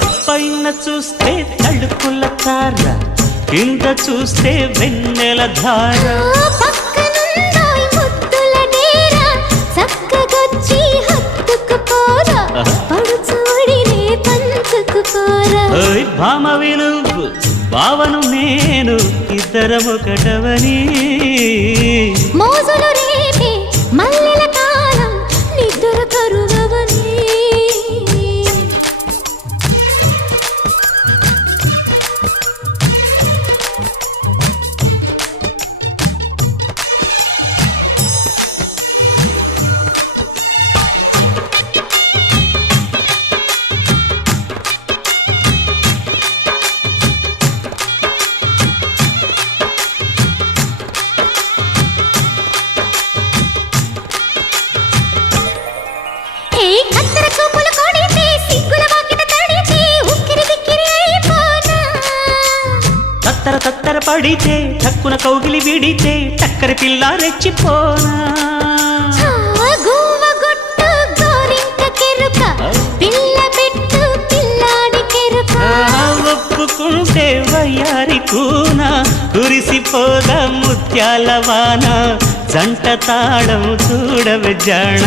పైన చూస్తే తడుకుల తార, కింద చూస్తే వెన్నెల ధార. పక్కనుందోయ్ ముద్దుల డేరా, చక్కగొచ్చి హత్తుకుపోరా, పడుచూడినే పంచుకుపోరా. ఓయ్ భామ వినువ్వు, భావను నేను, ఇద్దరమొకటవని. మోజులు రేపే మల్లెల కాలం, నిద్ర కరువవని. తత్తర తత్తర పడితే చక్కున కౌగిలి విడితే చక్కరి పిల్ల రెచ్చిపోనా. ఒప్పుకుంటే వయ్యారి కూన, కురిసిపోదా ముత్యాల వాన, జంట తాళం చూడవే జాణ.